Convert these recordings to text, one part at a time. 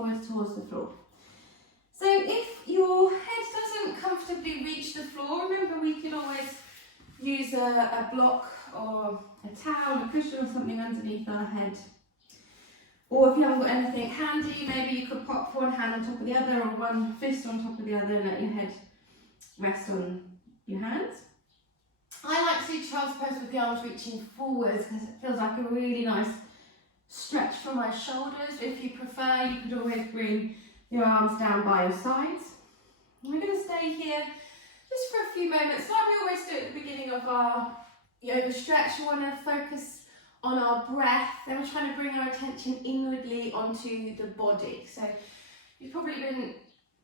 forward towards the floor. So if your head doesn't comfortably reach the floor, remember we can always use a block or a towel, a cushion or something underneath our head. Or if you haven't got anything handy, maybe you could pop one hand on top of the other or one fist on top of the other and let your head rest on your hands. I like to do child's pose with the arms reaching forwards because it feels like a really nice stretch for my shoulders. If you prefer, you could always bring your arms down by your sides. And we're going to stay here just for a few moments. Like we always do at the beginning of our yoga stretch, we want to focus on our breath. Then we're trying to bring our attention inwardly onto the body. So you've probably been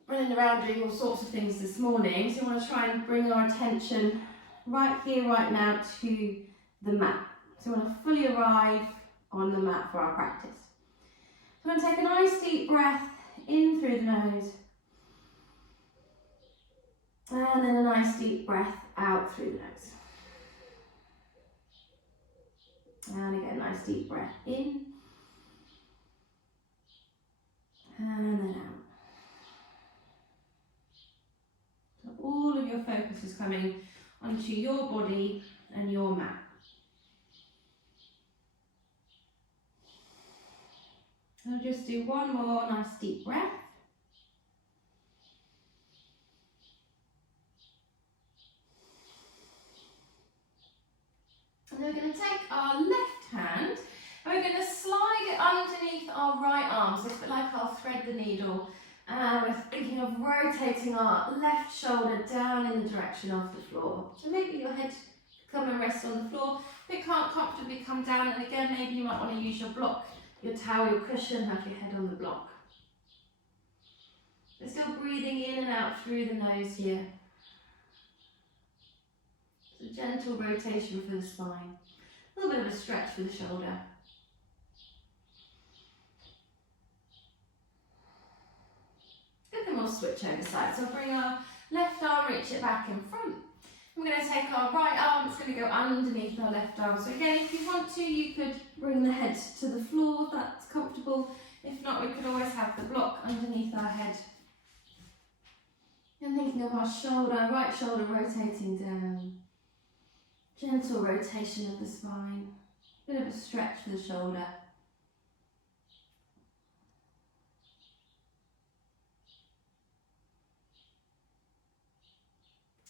running around doing all sorts of things this morning. So we want to try and bring our attention right here, right now to the mat. So we want to fully arrive on the mat for our practice. So I'm going to take a nice deep breath in through the nose. And then a nice deep breath out through the nose. And again, nice deep breath in. And then out. So all of your focus is coming onto your body and your mat. So just do one more nice deep breath. And then we're going to take our left hand and we're going to slide it underneath our right arm. So it's a bit like I'll thread the needle. And we're thinking of rotating our left shoulder down in the direction of the floor. So maybe your head come and rest on the floor. If it can't comfortably come down, and again, maybe you might want to use your block, your towel, your cushion, have your head on the block. We're still breathing in and out through the nose here. It's a gentle rotation for the spine. A little bit of a stretch for the shoulder. And then we'll switch over sides. So bring our left arm, reach it back in front. We're going to take our right arm, it's going to go underneath our left arm. So again, if you want to, you could bring the head to the floor if that's comfortable. If not, we could always have the block underneath our head. And thinking of our shoulder, right shoulder rotating down. Gentle rotation of the spine. Bit of a stretch for the shoulder.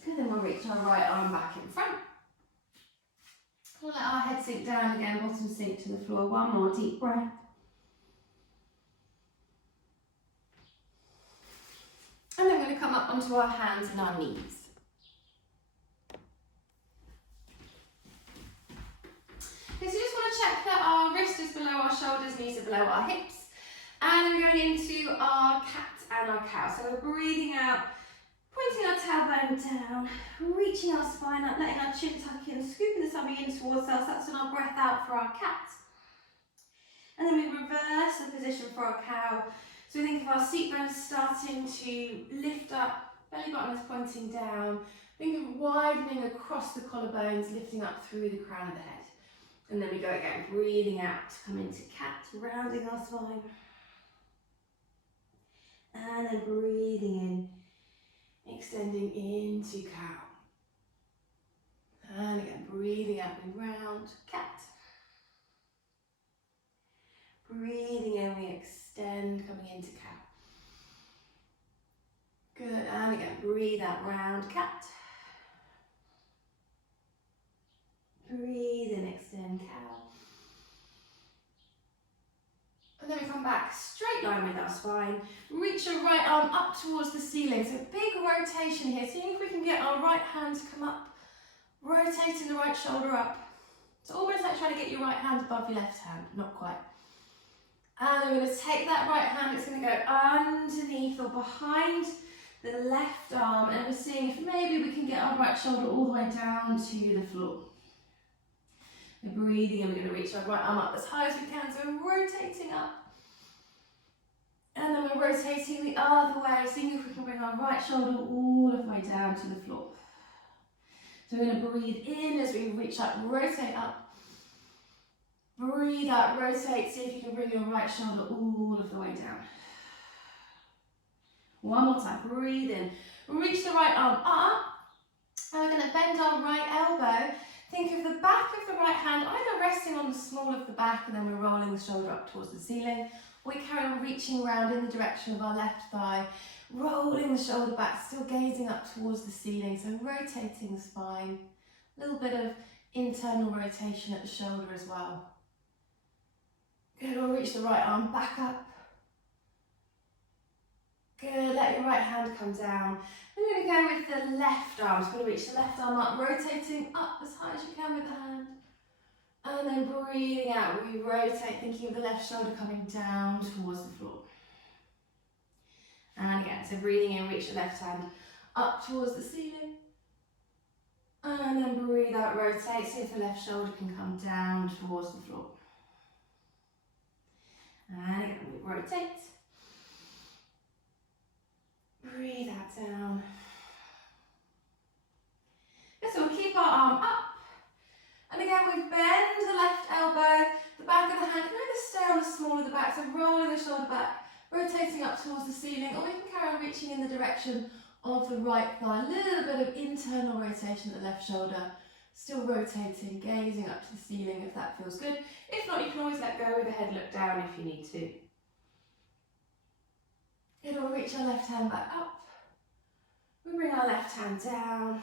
Good, then we'll reach our right arm back in front. We'll let our head sink down again, bottom sink to the floor. One more deep breath. And then we're going to come up onto our hands and our knees. Okay, so you just want to check that our wrist is below our shoulders, knees are below our hips. And then we're going into our cat and our cow. So we're breathing out, pointing our tailbone down, reaching our spine up, letting our chin tuck in, scooping the tummy in towards us. That's on our breath out for our cat. And then we reverse the position for our cow. So we think of our seat bones starting to lift up, belly button is pointing down. Think of widening across the collarbones, lifting up through the crown of the head. And then we go again, breathing out to come into cat, rounding our spine. And then breathing in, extending into cow. And again, breathing out, we round, cat. Breathing in, we extend, coming into cow. Good, and again, breathe out, round, cat. Breathe in, extend, cow. And then we come back, straight line with our spine. Reach your right arm up towards the ceiling. So big rotation here. Seeing if we can get our right hand to come up, rotating the right shoulder up. It's almost like trying to get your right hand above your left hand, not quite. And we're going to take that right hand, it's going to go underneath or behind the left arm, and we're seeing if maybe we can get our right shoulder all the way down to the floor. We're breathing and we're going to reach our right arm up as high as we can, so we're rotating up. And then we're rotating the other way, seeing if we can bring our right shoulder all the way down to the floor. So we're going to breathe in as we reach up, rotate up. Breathe out, rotate, see if you can bring your right shoulder all of the way down. One more time, breathe in. Reach the right arm up. And we're going to bend our right elbow. Think of the back of the right hand either resting on the small of the back, and then we're rolling the shoulder up towards the ceiling. We carry on reaching around in the direction of our left thigh, rolling the shoulder back, still gazing up towards the ceiling, so rotating the spine. A little bit of internal rotation at the shoulder as well. Good, we'll reach the right arm back up. Good, let your right hand come down. Then we're going to go with the left arm. Just going to reach the left arm up, rotating up as high as you can with the hand. And then breathing out, we rotate, thinking of the left shoulder coming down towards the floor. And again, so breathing in, reach the left hand up towards the ceiling. And then breathe out, rotate, see if the left shoulder can come down towards the floor. And again, we rotate. Breathe that down. So we'll keep our arm up. And again, we bend the left elbow, the back of the hand can either stay on the small of the back, so rolling the shoulder back, rotating up towards the ceiling, or we can carry on reaching in the direction of the right thigh. A little bit of internal rotation at the left shoulder, still rotating, gazing up to the ceiling if that feels good. If not, you can always let go with the head look down if you need to. Good, we'll reach our left hand back up. We bring our left hand down.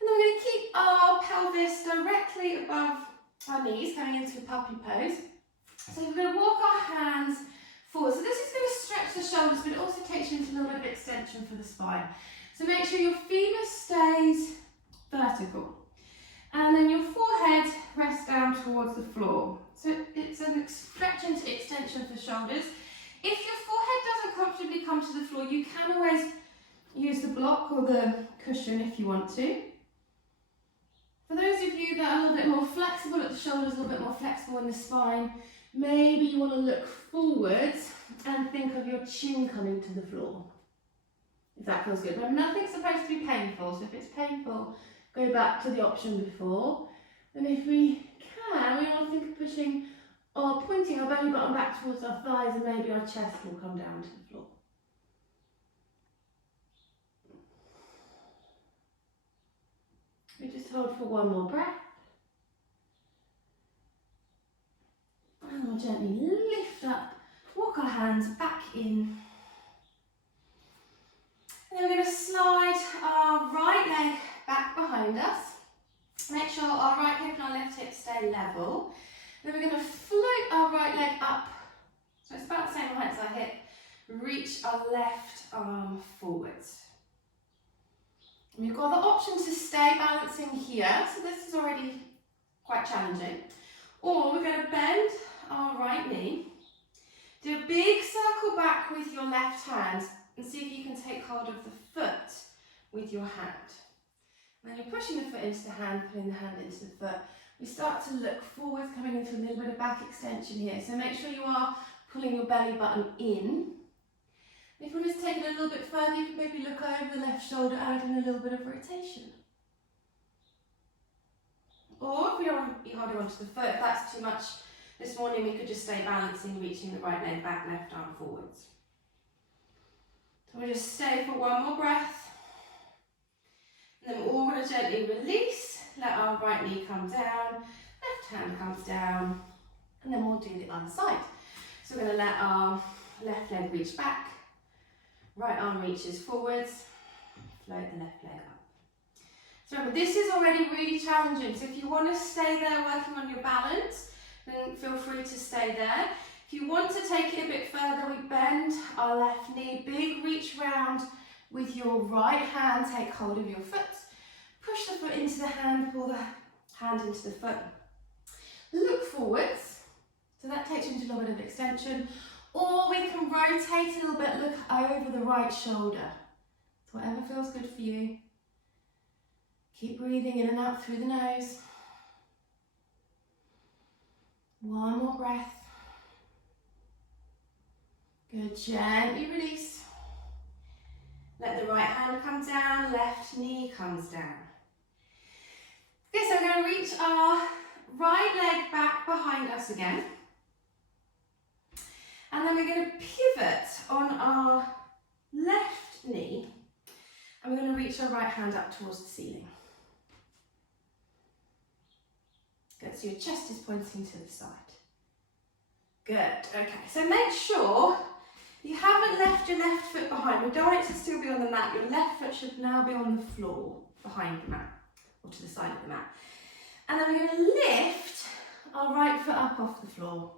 And then we're going to keep our pelvis directly above our knees, coming into a puppy pose. So we're going to walk our hands forward. So this is going to stretch the shoulders, but it also takes you into a little bit of extension for the spine. So make sure your femur stays vertical. And then your forehead rests down towards the floor. So it's a stretch into extension for shoulders. If your forehead doesn't comfortably come to the floor, you can always use the block or the cushion if you want to. For those of you that are a little bit more flexible at the shoulders, a little bit more flexible in the spine, maybe you want to look forwards and think of your chin coming to the floor, if that feels good. But nothing's supposed to be painful, so if it's painful, go back to the option before. And if we can, we want to think of pushing or pointing our belly button back towards our thighs, and maybe our chest will come down to the floor. We just hold for one more breath. And we'll gently lift up, walk our hands back in. And then we're going to slide our right leg back behind us. Make sure our right hip and our left hip stay level. Then we're going to float our right leg up, so it's about the same height as our hip. Reach our left arm forwards. And we've got the option to stay balancing here, so this is already quite challenging. Or we're going to bend our right knee, do a big circle back with your left hand, and see if you can take hold of the foot with your hand. And then you're pushing the foot into the hand, pulling the hand into the foot. We start to look forwards, coming into a little bit of back extension here. So make sure you are pulling your belly button in. If you want to take it a little bit further, you can maybe look over the left shoulder, adding a little bit of rotation. Or if we don't want to be holding onto the foot, if that's too much this morning, we could just stay balancing, reaching the right leg back, left arm forwards. So we'll just stay for one more breath. And then we're all going to gently release, let our right knee come down, left hand comes down, and then we'll do the other side. So we're going to let our left leg reach back, right arm reaches forwards, float the left leg up. So remember, this is already really challenging, so if you want to stay there working on your balance, then feel free to stay there. If you want to take it a bit further, we bend our left knee, big reach round with your right hand, take hold of your foot, push the foot into the hand, pull the hand into the foot. Look forwards, so that takes you into a little bit of extension, or we can rotate a little bit, look over the right shoulder. So whatever feels good for you. Keep breathing in and out through the nose. One more breath. Good, gently release. Let the right hand come down, left knee comes down. Okay, so we're going to reach our right leg back behind us again. And then we're going to pivot on our left knee, and we're going to reach our right hand up towards the ceiling. Good, so your chest is pointing to the side. Good, okay, so make sure you haven't left your left foot behind. We don't want it to still be on the mat. Your left foot should now be on the floor behind the mat, or to the side of the mat. And then we're going to lift our right foot up off the floor.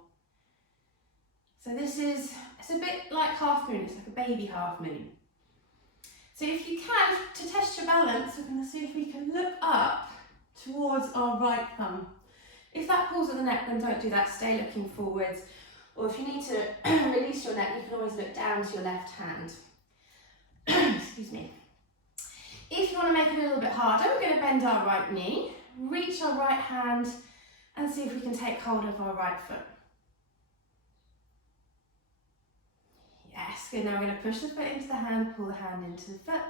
So this is, it's a bit like half moon, it's like a baby half moon. So if you can, to test your balance, we're going to see if we can look up towards our right thumb. If that pulls at the neck, then don't do that, stay looking forwards. Or if you need to release your neck, you can always look down to your left hand. Excuse me. If you want to make it a little bit harder, we're going to bend our right knee, reach our right hand, and see if we can take hold of our right foot. Yes, good. Now we're going to push the foot into the hand, pull the hand into the foot.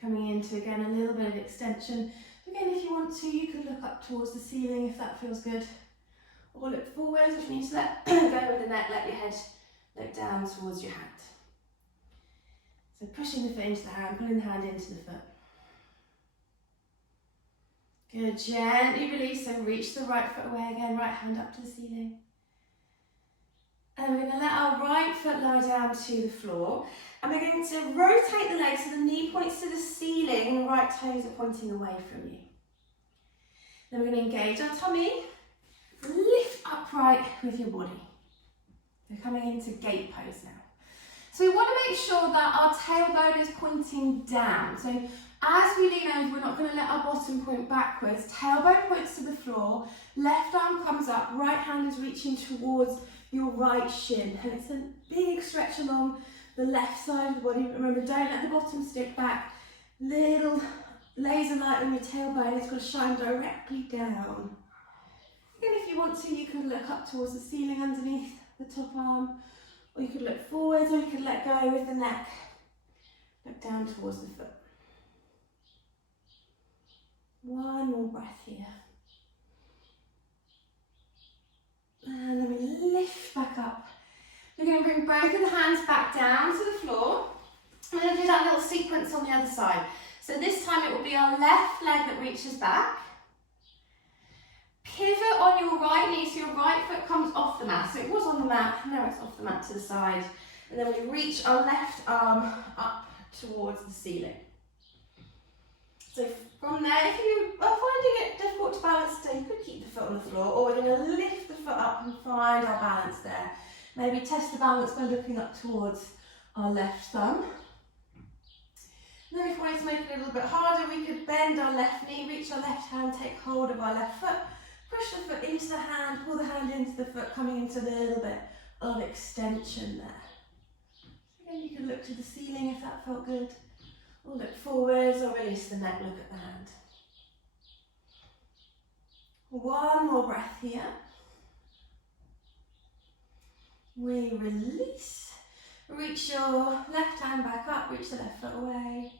Coming into, again, a little bit of extension. Again, if you want to, you could look up towards the ceiling if that feels good. Or look forwards if you need to let go with the neck, let your head look down towards your hand. So pushing the foot into the hand, pulling the hand into the foot. Good, gently release and reach the right foot away again, right hand up to the ceiling. And we're going to let our right foot lie down to the floor. And we're going to rotate the leg so the knee points to the ceiling and the right toes are pointing away from you. Then we're going to engage our tummy. Lift upright with your body. We're coming into gate pose now. So we want to make sure that our tailbone is pointing down. So as we lean over, we're not going to let our bottom point backwards. Tailbone points to the floor, left arm comes up, right hand is reaching towards your right shin. And it's a big stretch along the left side of the body. Remember, don't let the bottom stick back. Little laser light on your tailbone, it's got to shine directly down. And if you want to, you can look up towards the ceiling underneath the top arm, or you could look forwards, or you could let go with the neck. Look down towards the foot. One more breath here. And then we lift back up. We're going to bring both of the hands back down to the floor. We're going to do that little sequence on the other side. So this time it will be our left leg that reaches back. Pivot on your right knee so your right foot comes off the mat. So it was on the mat, now it's off the mat to the side. And then we reach our left arm up towards the ceiling. So from there, if you are finding it difficult to balance today, you could keep the foot on the floor, or we're going to lift the foot up and find our balance there. Maybe test the balance by looking up towards our left thumb. And then if we wanted to make it a little bit harder, we could bend our left knee, reach our left hand, take hold of our left foot, push the foot into the hand, pull the hand into the foot, coming into a little bit of extension there. Again, you could look to the ceiling if that felt good, or look forwards, or release the neck, look at the hand. One more breath here. We release. Reach your left hand back up, reach the left foot away.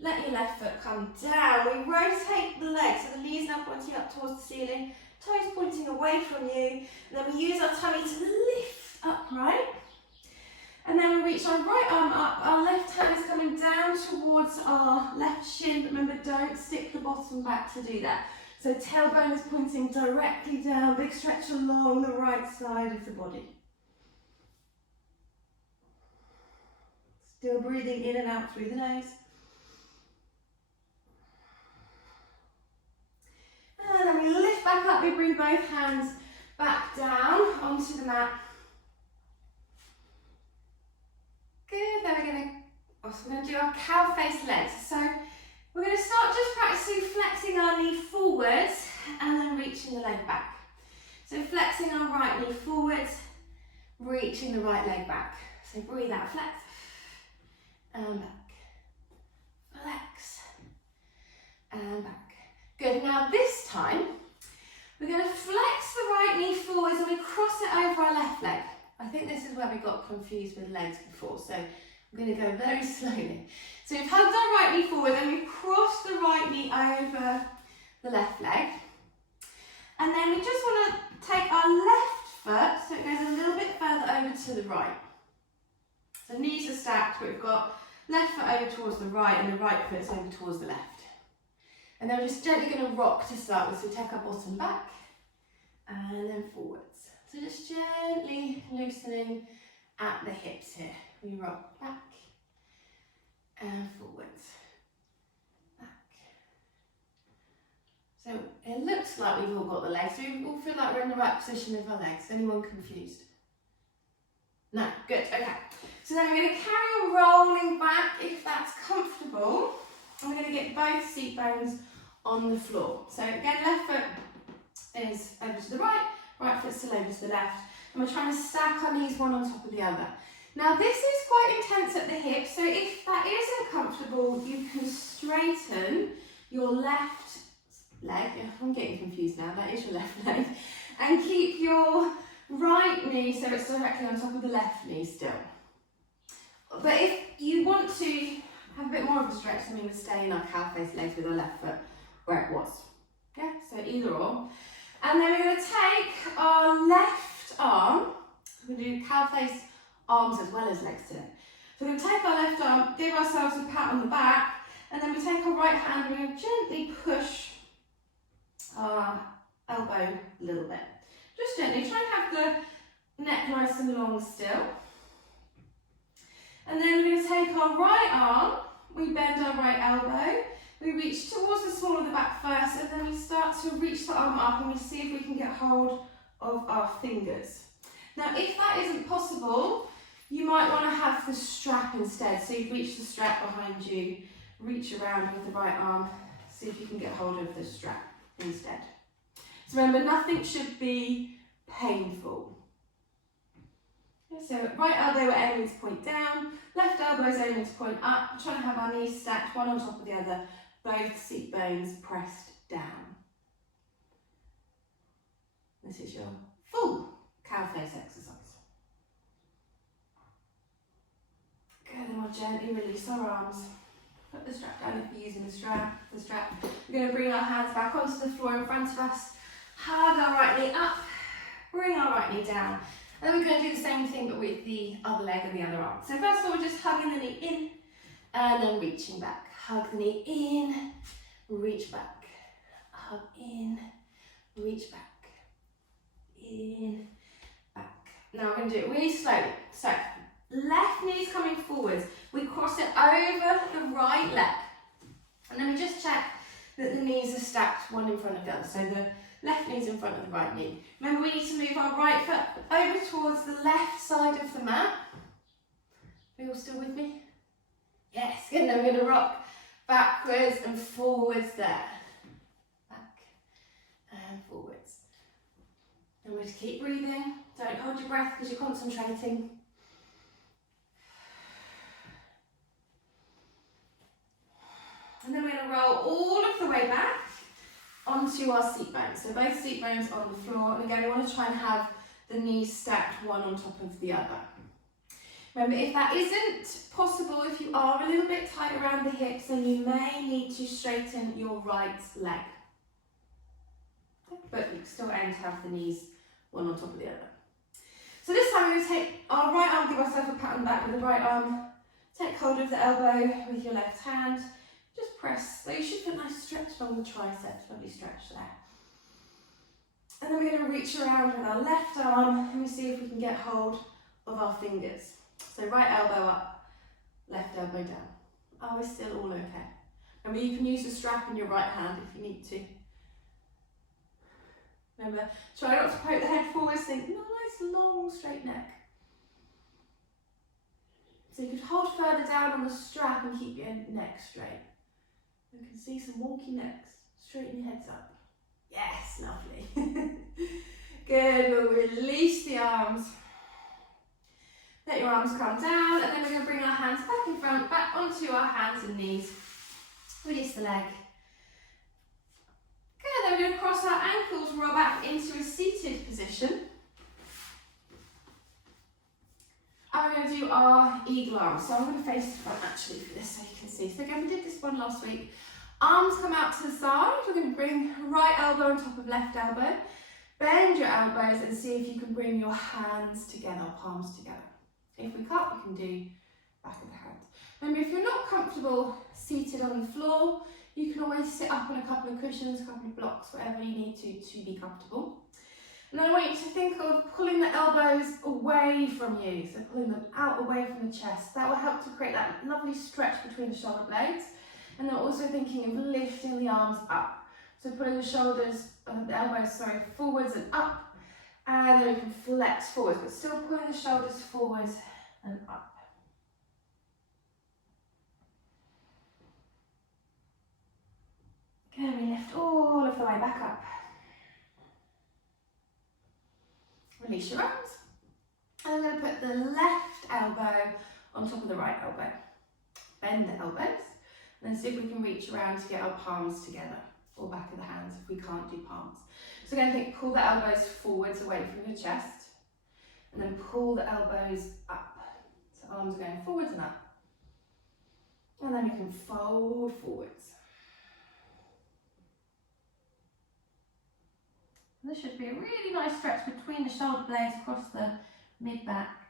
Let your left foot come down. We rotate the legs, so the knees now pointing up towards the ceiling, toes pointing away from you. And then we use our tummy to lift upright. And then we reach our right arm up. Our left hand is coming down towards our left shin. But remember, don't stick the bottom back to do that. So tailbone is pointing directly down, big stretch along the right side of the body. Still breathing in and out through the nose. And then we lift back up, we bring both hands back down onto the mat. Good, then we're going to do our cow face legs. So we're going to start just practicing flexing our knee forwards and then reaching the leg back. So flexing our right knee forwards, reaching the right leg back. So breathe out, flex. And back, flex, and back. Good, now this time, we're going to flex the right knee forwards and we cross it over our left leg. I think this is where we got confused with legs before, so I'm going to go very slowly. So we've hugged our right knee forward and we cross the right knee over the left leg. And then we just want to take our left foot, so it goes a little bit further over to the right. The knees are stacked, but we've got left foot over towards the right and the right foot's over towards the left. And then we're just gently going to rock to start with. So we take our bottom back and then forwards. So just gently loosening at the hips here. We rock back and forwards. Back. So it looks like we've all got the legs. So we all feel like we're in the right position with our legs. Anyone confused? No, good, okay. So then we're going to carry on rolling back if that's comfortable. And we're going to get both seat bones on the floor. So again, left foot is over to the right, right foot still over to the left. And we're trying to stack our knees one on top of the other. Now this is quite intense at the hips, so if that isn't comfortable, you can straighten your left leg. I'm getting confused now, that is your left leg. And keep your right knee so it's directly on top of the left knee still. But if you want to have a bit more of a stretch, then we would stay in our cow face legs with our left foot where it was. Yeah, so either or. And then we're going to take our left arm, we're going to do cow face arms as well as legs today. So we're going to take our left arm, give ourselves a pat on the back, and then we take our right hand and we're going to gently push our elbow a little bit. Just gently, try and have the neck nice and long still. And then we're going to take our right arm, we bend our right elbow, we reach towards the small of the back first, and then we start to reach the arm up and we see if we can get hold of our fingers. Now if that isn't possible, you might want to have the strap instead. So you reach the strap behind you, reach around with the right arm, see if you can get hold of the strap instead. So remember, nothing should be painful. So right elbow we're aiming to point down, left elbow is aiming to point up. We're trying to have our knees stacked one on top of the other, both seat bones pressed down. This is your full cow face exercise. Good, then we'll gently release our arms. Put the strap down if you're using the strap. We're going to bring our hands back onto the floor in front of us. Hug our right knee up, bring our right knee down. And then we're going to do the same thing but with the other leg and the other arm. So first of all, we're just hugging the knee in and then reaching back. Hug the knee in, reach back. Hug in, reach back. In, back. Now we're going to do it really slowly. So left knee's coming forwards. We cross it over the right leg. And then we just check that the knees are stacked one in front of the other. So the left knee's in front of the right knee. Remember, we need to move our right foot over towards the left side of the mat. Are you all still with me? Yes, good. Then we're going to rock backwards and forwards there. Back and forwards. And we're to keep breathing. Don't hold your breath because you're concentrating. And then we're going to roll all of the way back onto our seat bones. So both seat bones on the floor. And again, we want to try and have the knees stacked one on top of the other. Remember, if that isn't possible, if you are a little bit tight around the hips, then you may need to straighten your right leg. But you still aim to have the knees one on top of the other. So this time we're going to take our right arm, give ourselves a pat on the back with the right arm. Take hold of the elbow with your left hand. Just press. So you should feel a nice stretch along the triceps, lovely stretch there. And then we're going to reach around with our left arm and we see if we can get hold of our fingers. So right elbow up, left elbow down. Oh, we're still all okay. Remember, you can use the strap in your right hand if you need to. Remember, try not to poke the head forwards, think nice long straight neck. So you could hold further down on the strap and keep your neck straight. You can see some wonky necks. Straighten your heads up. Yes, lovely. Good, we'll release the arms. Let your arms come down, and then we're going to bring our hands back in front, back onto our hands and knees. Release the leg. Good, then we're going to cross our ankles, roll back into a seated position. And we're going to do our eagle arms. So I'm going to face the front actually for this so you can see. So again, we did this one last week. Arms come out to the side. We're going to bring right elbow on top of left elbow. Bend your elbows and see if you can bring your hands together, palms together. If we can't, we can do back of the hand. Remember, if you're not comfortable seated on the floor, you can always sit up on a couple of cushions, a couple of blocks, whatever you need to be comfortable. And I want you to think of pulling the elbows away from you, so pulling them out away from the chest. That will help to create that lovely stretch between the shoulder blades. And then also thinking of lifting the arms up. So pulling the shoulders, the elbows, forwards and up. And then we can flex forwards, but still pulling the shoulders forwards and up. Good, we lift all of the way back up. Release your arms. And I'm going to put the left elbow on top of the right elbow. Bend the elbows. And then see if we can reach around to get our palms together. Or back of the hands if we can't do palms. So again, pull the elbows forwards away from your chest. And then pull the elbows up. So arms are going forwards and up. And then we can fold forwards. This should be a really nice stretch between the shoulder blades across the mid-back.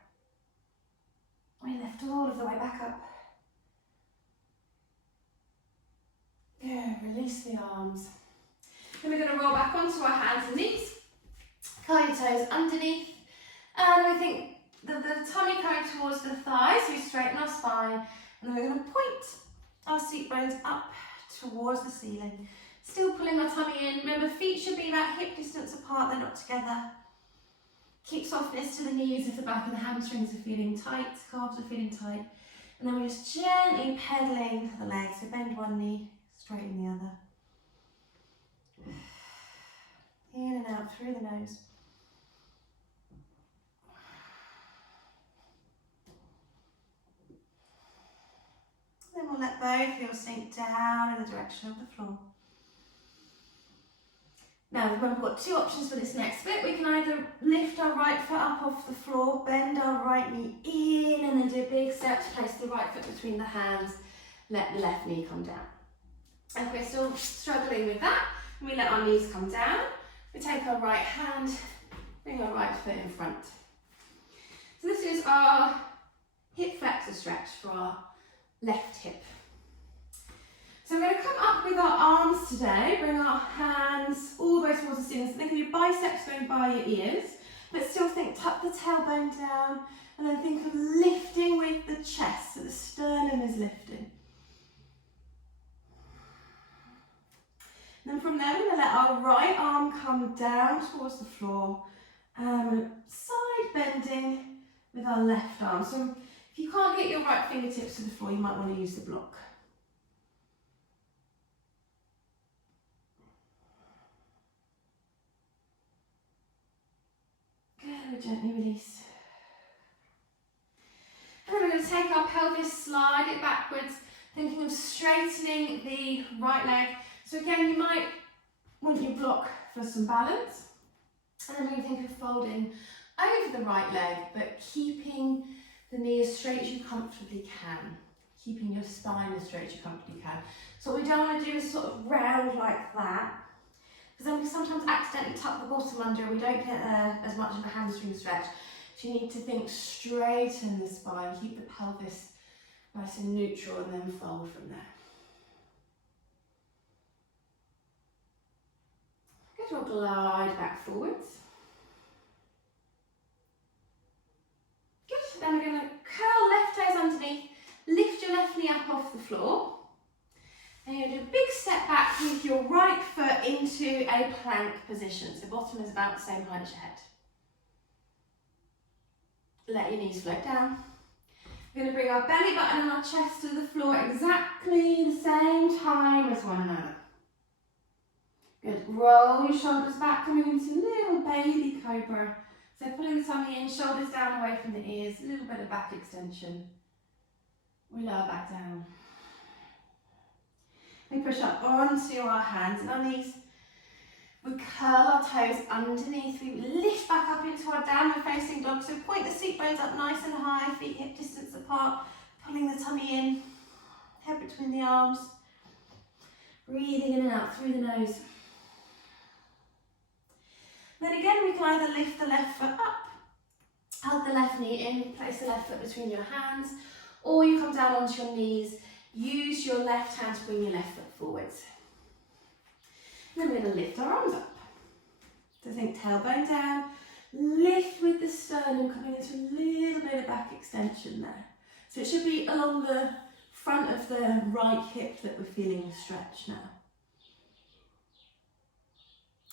We lift all of the way back up. Good, release the arms. Then we're going to roll back onto our hands and knees. Curl your toes underneath. And we think the tummy coming towards the thighs, so we straighten our spine. And then we're going to point our seat bones up towards the ceiling. Still pulling our tummy in. Remember, feet should be about hip distance apart, they're not together. Keep softness to the knees if the back of the hamstrings are feeling tight, calves are feeling tight. And then we're just gently pedaling the legs. So bend one knee, straighten the other. In and out through the nose. Then we'll let both heels sink down in the direction of the floor. Now remember, we've got two options for this next bit. We can either lift our right foot up off the floor, bend our right knee in, and then do a big step to place the right foot between the hands, let the left knee come down. If we're still struggling with that, we let our knees come down. We take our right hand, bring our right foot in front. So this is our hip flexor stretch for our left hip. So we're going to come up with our arms today, bring our hands all the way towards the ceiling. So think of your biceps going by your ears, but still tuck the tailbone down, and then think of lifting with the chest, so the sternum is lifting. And then from there, we're going to let our right arm come down towards the floor, side bending with our left arm. So if you can't get your right fingertips to the floor, you might want to use the block. Good, gently release. And then we're going to take our pelvis, slide it backwards, thinking of straightening the right leg. So again, you might want your block for some balance. And then we're going to think of folding over the right leg, but keeping the knee as straight as you comfortably can. Keeping your spine as straight as you comfortably can. So what we don't want to do is sort of round like that, because then we sometimes accidentally tuck the bottom under and we don't get as much of a hamstring stretch. So you need to think straighten the spine, keep the pelvis nice and neutral, and then fold from there. Good, we'll glide back forwards. Good, then we're going to curl left toes underneath, lift your left knee up off the floor. And you're going to do a big step back with your right foot into a plank position. So bottom is about the same height as your head. Let your knees float down. We're going to bring our belly button and our chest to the floor exactly the same time as one another. Good. Roll your shoulders back, coming into little baby cobra. So pulling the tummy in, shoulders down away from the ears, a little bit of back extension. We lower back down. We push up onto our hands and our knees. We curl our toes underneath. We lift back up into our downward facing dog. So point the seat bones up nice and high, feet hip distance apart, pulling the tummy in, head between the arms. Breathing in and out through the nose. Then again, we can either lift the left foot up, hug the left knee in, place the left foot between your hands, or you come down onto your knees. Use your left hand to bring your left foot forwards. And then we're going to lift our arms up. So think tailbone down, lift with the sternum coming into a little bit of back extension there. So it should be along the front of the right hip that we're feeling the stretch now.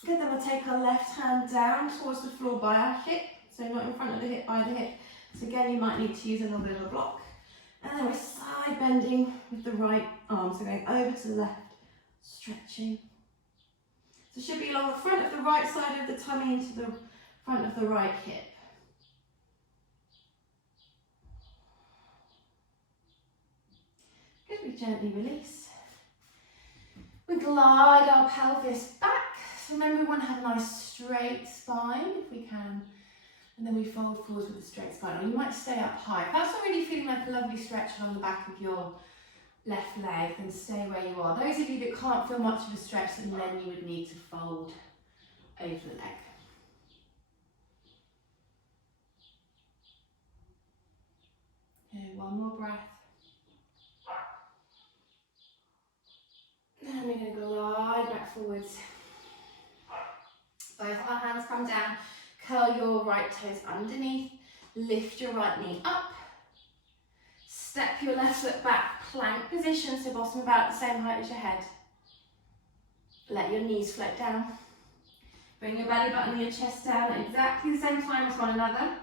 Good, then we'll take our left hand down towards the floor by our hip, so not in front of the hip, by the hip. So again, you might need to use a little bit of a block. And then we're side bending with the right arm, so going over to the left, stretching. So it should be along the front of the right side of the tummy into the front of the right hip. Good, we gently release. We glide our pelvis back. So remember, we want to have a nice straight spine if we can. And then we fold forwards with a straight spine. Or you might stay up high. If that's already feeling like a lovely stretch along the back of your left leg, then stay where you are. Those of you that can't feel much of a stretch, then you would need to fold over the leg. Okay, one more breath. And we're going to glide back forwards. Both our hands come down. Curl your right toes underneath. Lift your right knee up. Step your left foot back, plank position, so bottom about the same height as your head. Let your knees float down. Bring your belly button and your chest down at exactly the same time as one another.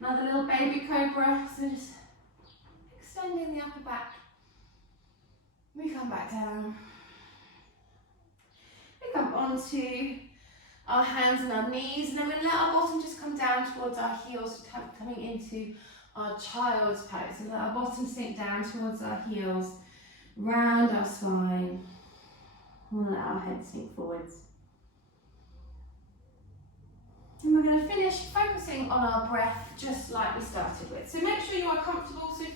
Another little baby cobra, so just extending the upper back. We come back down. We come onto our hands and our knees, and then we let our bottom just come down towards our heels, coming into our child's pose. So let our bottom sink down towards our heels, round our spine, and let our head sink forwards. And we're going to finish focusing on our breath just like we started with. So make sure you are comfortable. So if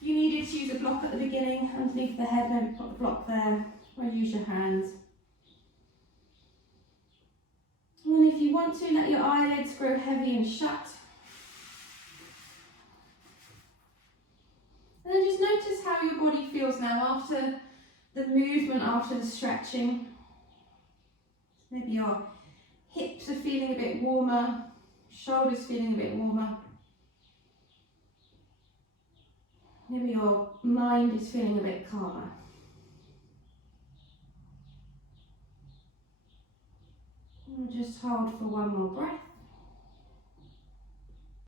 you needed to use a block at the beginning underneath the head, maybe put the block there, or use your hands. And then if you want to, let your eyelids grow heavy and shut. And then just notice how your body feels now after the movement, after the stretching. Maybe your hips are feeling a bit warmer, shoulders feeling a bit warmer. Maybe your mind is feeling a bit calmer. And just hold for one more breath.